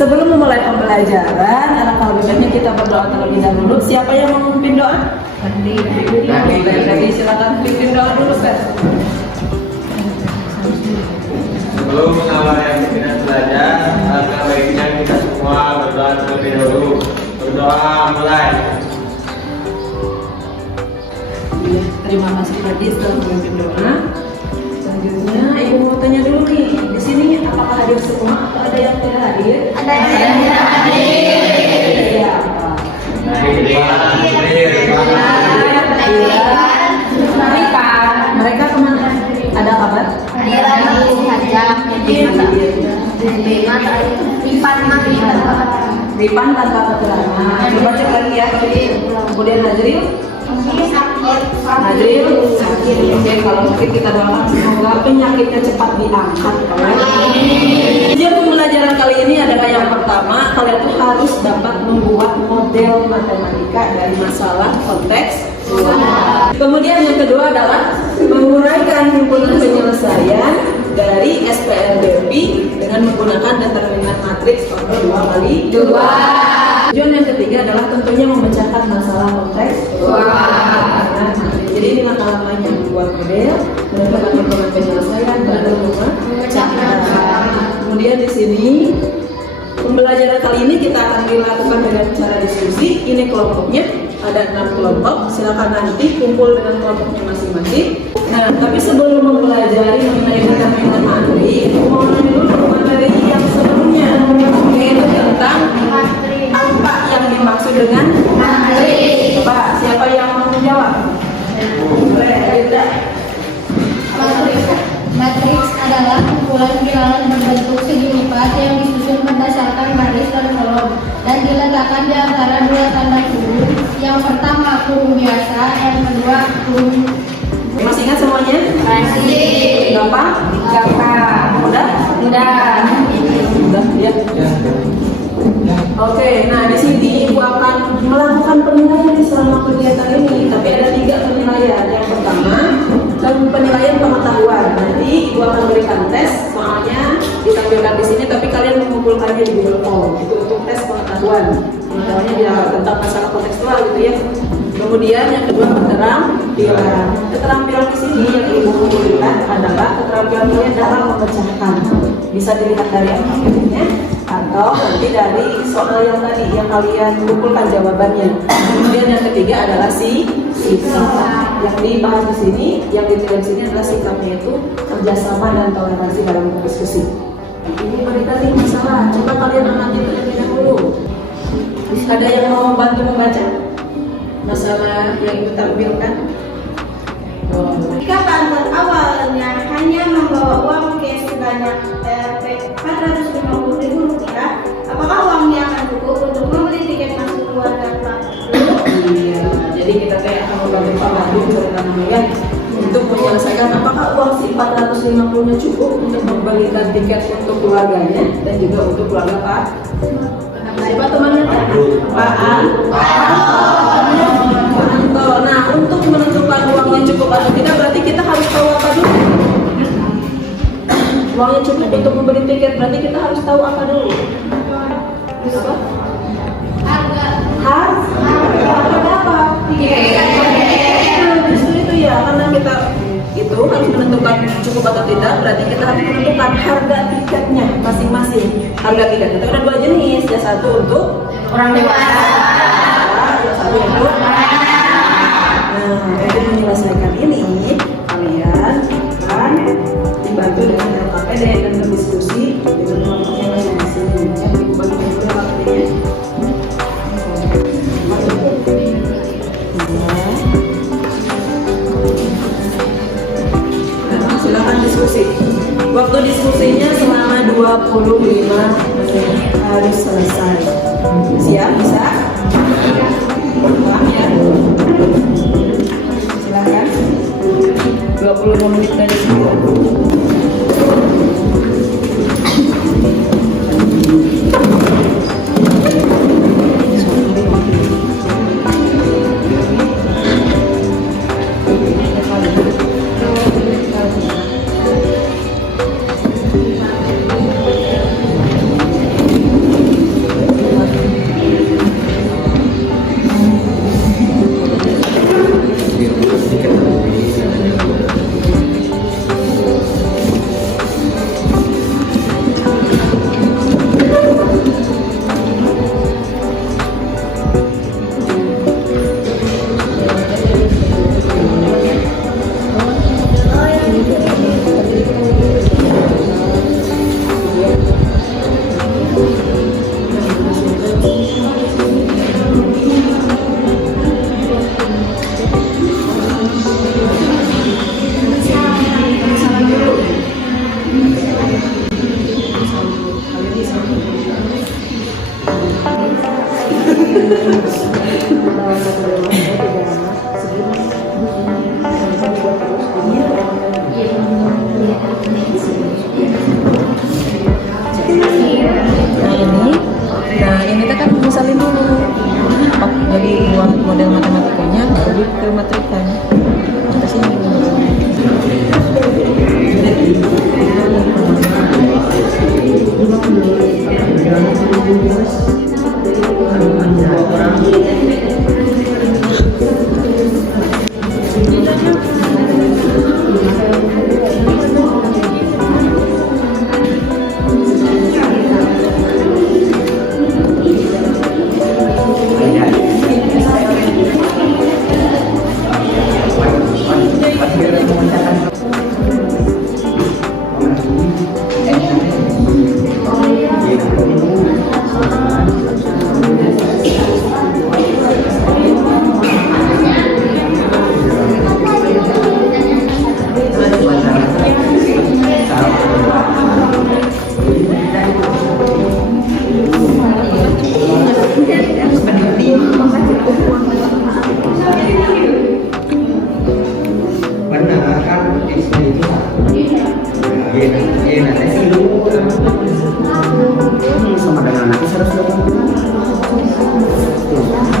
sebelum memulai pembelajaran, alangkah lebih baiknya kita berdoa terlebih dahulu. Siapa yang mau memimpin doa? Tadi silakan pimpin doa dulu, Ustaz. Sebelum mengawali aktivitas belajar, alangkah baiknya kita semua berdoa terlebih dahulu. Berdoa mulai. Ya, terima kasih tadi setelah memimpin doa. Selanjutnya, Ibu mau tanya dulu nih, di sini apakah hadir semua atau ada yang tidak hadir? Ada yang tidak hadir. Iya. Mereka kemana? Ada kabar? Dia lagi hajam. Ripan tanpa keterangan. Coba cek lagi ya. Kemudian Najril. Najril sakit. Oke, kalau sakit kita doakan semoga penyakitnya cepat diangkat. Ujian pembelajaran kali ini adalah yang pertama, kalian tuh harus dapat membuat model matematika dari masalah konteks. Kemudian yang kedua adalah menguraikan himpunan penyelesaian dari SPLDP dengan menggunakan determinan matriks faktor 2 kali 2. Tujuan yang ketiga adalah tentunya memecahkan masalah konteks. Jadi ini langkah-langkahnya membuat model, menentukan himpunan penyelesaian dan memecahkan. Kemudian di sini pembelajaran kali ini kita akan dilakukan dengan cara diskusi. Ini kelompoknya ada 6 kelompok. Silakan nanti kumpul dengan kelompoknya masing-masing. Nah, tapi sebelum mempelajari mengenai determinan matrik, mau nanya dulu materi yang sebelumnya, yaitu tentang apa yang dimaksud dengan matrik. Pak, siapa yang mau menjawab? Matriks adalah kumpulan bilangan berbentuk segi lipat yang disusun berdasarkan baris dan kolom dan diletakkan di antara dua tanda kurung. Yang pertama kurung biasa, yang kedua kurung. Masih ingat semuanya? Masih. Gampang? Gampang. Mudah? Mudah. Mudah, ya. Oke, nah di sini Ibu akan melakukan penilaian selama kegiatan ini, tapi ada 3 penilaian. Yang pertama, penilaian pengetahuan. Nanti Ibu akan berikan tes, soalnya ditampilkan di sini, tapi kalian mengumpulkannya di Google Form. Itu untuk tes pengetahuan. Pengetahuannya ya tentang masalah kontekstual gitu ya. Kemudian yang kedua keterampilan. Keterampilan di sini yang Ibu kumpulkan adalah keterampilan kalian dalam memecahkan. Bisa dilihat dari aktivitasnya atau nanti dari soal yang tadi yang kalian kumpulkan jawabannya. Kemudian yang ketiga adalah sikap. Yang dibahas di sini, yang ditulis di sini adalah sikapnya itu kerjasama dan toleransi dalam berdiskusi. Ini berita nih masalah. Coba kalian amati terlebih dahulu. Ada yang mau bantu membaca masalah yang Ibu tampilkan? Jika pantun awalnya hanya membawa uang cash sebanyak Rp450.000, apakah uangnya akan cukup untuk membeli tiket masuk luar dan Iya, jadi kita kayak akan membantu Pak Badung ya untuk menyelesaikan apakah uang si 450-nya cukup untuk membelikan tiket untuk keluarganya dan juga untuk keluarga Pak. Siapa temannya? Pak Anto. Nah, untuk menentukan uangnya cukup atau tidak berarti kita harus tahu apa dulu? Uangnya cukup untuk membeli tiket berarti kita harus tahu apa dulu? Apa? Harga apa? Justru itu ya, karena kita itu harus menentukan cukup atau tidak, berarti kita harus menentukan harga tiketnya masing-masing. Harga tiket itu ada 2 jenis, yang satu untuk orang dewasa, yang satu untuk untuk menyelesaikan ini kalian akan dibantu dengan LKPD dan berdiskusi dengan kelompoknya masing-masing. Ibu bantu dulu waktunya. Silakan diskusi. Waktu diskusinya selama 25 menit harus selesai. Siap? Bisa? Paham ya? Silakan. 25 menit dari sekarang. ikan. Atas ini.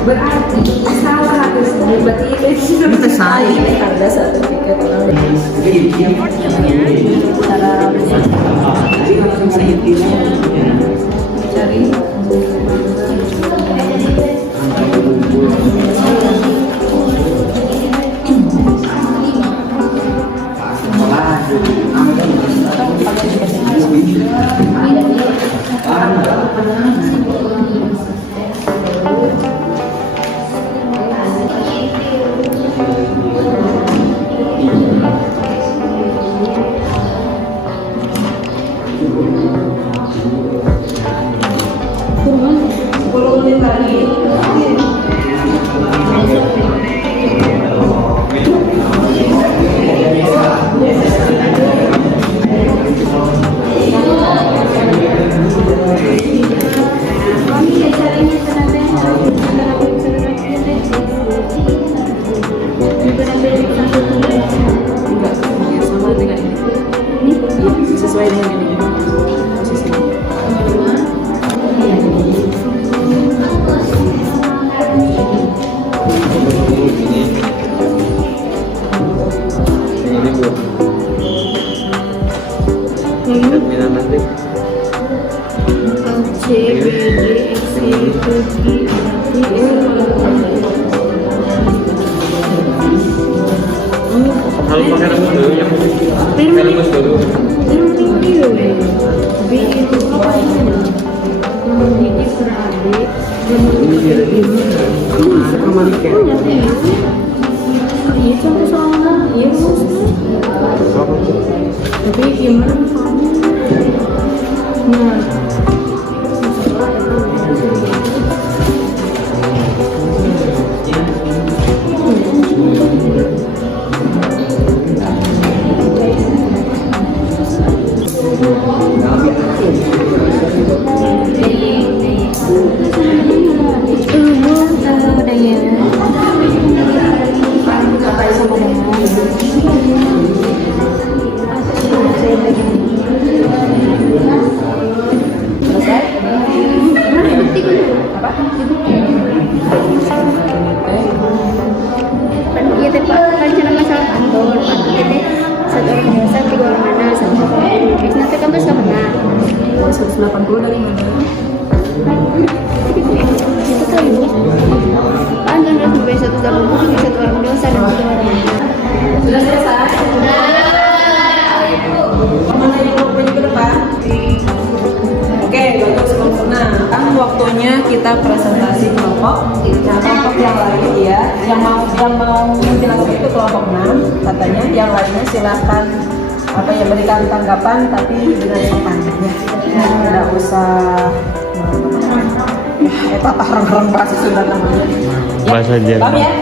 Berarti salah harus berarti itu Saya ada sertifikat orang cara cari sesuai dengan ini posisinya. Ini Bu. Terminal nanti. C, B, D, X, Y, Z, Harus pakai rembes dulu ya. Pakai rembes dulu. B itu apa itu? Nomor gigi beradik, iya sampai sana, iya tapi gimana soalnya? Nah, dari mana? Itu kali Bu. Panjang dari B 180 satu orang dewasa dan satu orang anak. Sudah selesai? Mana yang mau pergi ke depan? Oke, bagus sempurna. Kan waktunya kita presentasi kelompok. Nah, kelompok yang lain ya, yang mau bilang itu kelompok 6 katanya. Yang lainnya silakan berikan tanggapan tapi dengan sopan ya. Tidak usah orang-orang bahasa Sunda namanya. Bahasa Jerman. Paham ya?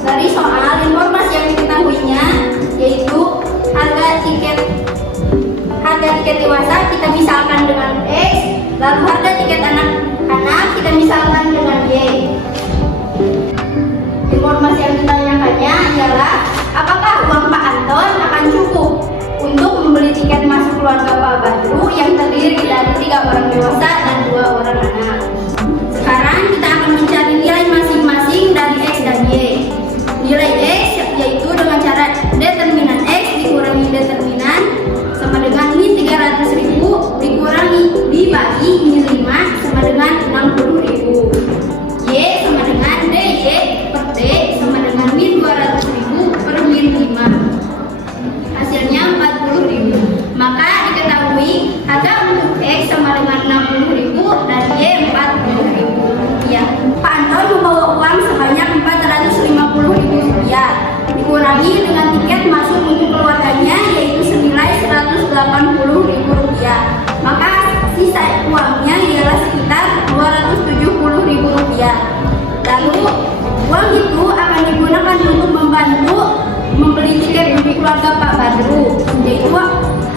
Dari soal informasi yang diketahuinya yaitu harga tiket dewasa kita misalkan dengan X, lalu harga tiket anak-anak kita misalkan adalah apakah uang Pak Anton akan cukup untuk membeli tiket masuk keluarga Pak Badru yang terdiri dari 3 orang dewasa dan 2 orang anak. Sekarang kita akan mencari nilai masing-masing dari X dan Y. Nilai X yaitu dengan cara determinan X dikurangi determinan sama dengan min 300.000 dikurangi dibagi min 5 sama dengan 60.000. Y sama dengan DY per D sama dengan min 200.000 per min 5. Hasilnya 40.000. Maka diketahui harga untuk X sama dengan 60.000 dan Y 40.000. Ya, Pak Anton membawa uang sebanyak 450.000 rupiah dikurangi dengan tiket masuk untuk keluarganya yaitu senilai 180.000 rupiah. Maka sisa uangnya ialah sekitar 270.000 rupiah. Lalu uang itu akan digunakan untuk membantu membeli tiket bagi keluarga Pak Badru yaitu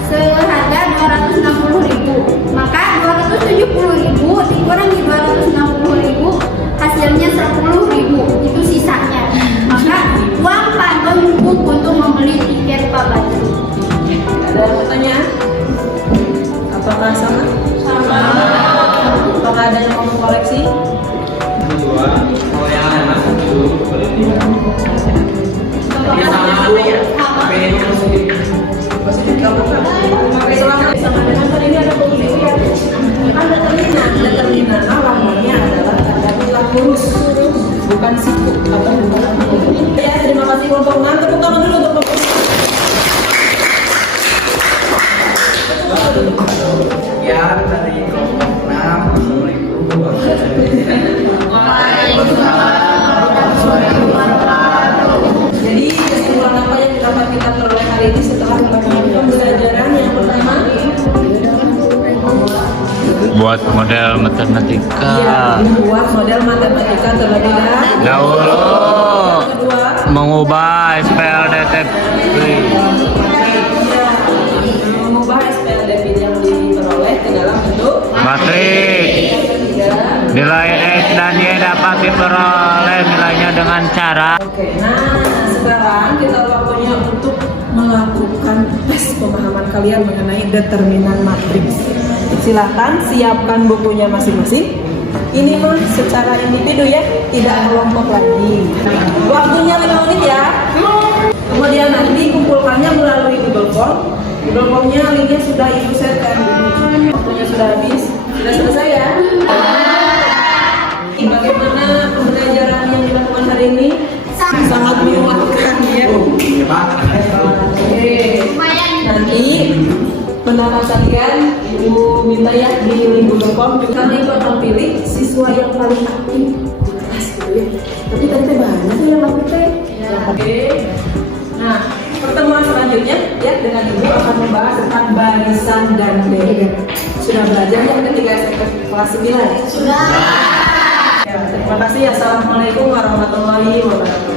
seharga 260.000. Maka 270.000 dikurangi 260.000 hasilnya 10.000, itu sisanya. Maka uang Pak Anton cukup untuk membeli tiket Pak Badru. Ada pertanyaan? Apakah sama? Sama. Apakah ada yang mau koleksi? Kedua, kalau yang anak dulu berarti sama ya. Tapi ini Positif kamu kan? Selama sama dengan tadi ini ada pembelian. Ada determinan lamanya adalah tanda bilang lurus, bukan siku atau bukan. Ya, terima kasih kelompok 6. Tepuk tangan dulu untuk kelompok 6. Ya, dari kelompok 6. Jadi kesimpulan apa yang dapat kita peroleh hari ini setelah melakukan pembelajaran yang pertama? Buat model matematika. Iya, membuat model matematika terlebih Dahulu kedua, mengubah SPLDT. mengubah SPLDP yang diperoleh ke dalam bentuk Matrik. yang ketiga. Nilai X dan Y dapat diperoleh nilainya dengan cara Oke, nah sekarang kita waktunya untuk melakukan tes pemahaman kalian mengenai determinan matriks. Silahkan siapkan bukunya masing-masing. Ini mah secara individu ya, tidak kelompok lagi. Waktunya 5 menit ya. Kemudian nanti kumpulkannya melalui Google Form. Google Formnya linknya sudah ibu share-kan. Waktunya sudah habis. Sudah selesai ya. Bagaimana pembelajaran yang dilakukan hari ini? Sangat memuaskan ya. Oke. Nanti pendapat kalian ibu minta ya di Google Form. Karena ibu akan pilih siswa yang paling aktif di kelas gitu ya. Tapi tadi banyak yang aktif teh. Oke. Nah, pertemuan selanjutnya ya dengan ibu akan membahas tentang barisan ganda. Sudah belajar ya ketika SMP kelas 9? Sudah. Ya, terima kasih. Assalamualaikum warahmatullahi wabarakatuh.